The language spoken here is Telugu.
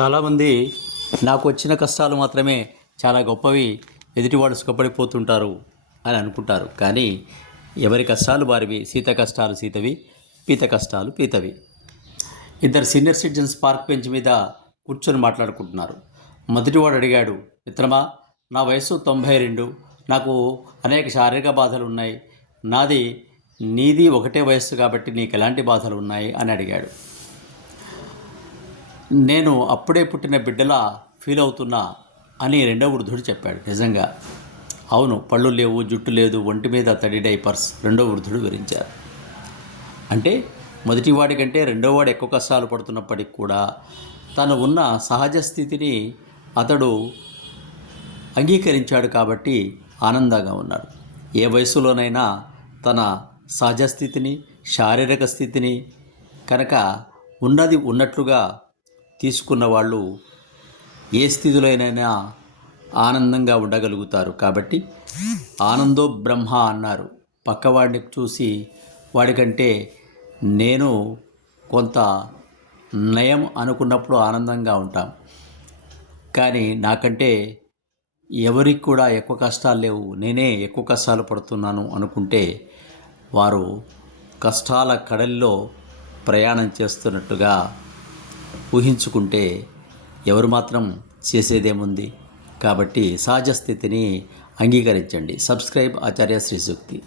చాలామంది నాకు వచ్చిన కష్టాలు మాత్రమే చాలా గొప్పవి ఎదుటివాడు సుఖపడిపోతుంటారు అని అనుకుంటారు. కానీ ఎవరి కష్టాలు వారివి? సీత కష్టాలు సీతవి పీత కష్టాలు పీతవి. ఇద్దరు సీనియర్ సిటిజన్స్ పార్క్ బెంచ్ మీద కూర్చొని మాట్లాడుకుంటున్నారు. మొదటివాడు అడిగాడు మిత్రమా నా వయసు తొంభై రెండు. నాకు అనేక శారీరక బాధలు ఉన్నాయి. నాది నీది ఒకటే వయస్సు కాబట్టి నీకు ఎలాంటి బాధలు ఉన్నాయి? అని అడిగాడు. నేను అప్పుడే పుట్టిన బిడ్డలా ఫీల్ అవుతున్నా అని రెండో వృద్ధుడు చెప్పాడు. నిజంగా. అవును పళ్ళు లేవు జుట్టు లేదు ఒంటి మీద తడి డైపర్స్ రెండో వృద్ధుడు వివరించారు. అంటే మొదటివాడి కంటే రెండోవాడు ఎక్కువ కష్టాలు పడుతున్నప్పటికి కూడా తను ఉన్న సహజ స్థితిని అతడు అంగీకరించాడు కాబట్టి ఆనందంగా ఉన్నాడు. ఏ వయసులోనైనా తన సహజ స్థితిని శారీరక స్థితిని కనుక ఉన్నది ఉన్నట్లుగా తీసుకున్న వాళ్ళు ఏ స్థితిలోనైనా ఆనందంగా ఉండగలుగుతారు. కాబట్టి ఆనందో బ్రహ్మ అన్నారు. పక్కవాడిని చూసి వాడికంటే నేను కొంత నయం అనుకున్నప్పుడు ఆనందంగా ఉంటాం. కానీ నాకంటే ఎవరికి కూడా ఎక్కువ కష్టాలు లేవు. నేనే ఎక్కువ కష్టాలు పడుతున్నాను అనుకుంటే వారు కష్టాల కడలిలో ప్రయాణం చేస్తున్నట్టుగా ఊహించుకుంటే ఎవరు మాత్రం చేసేదేముంది? కాబట్టి సహజ స్థితిని అంగీకరించండి. సబ్స్క్రైబ్ ఆచార్య శ్రీశక్తి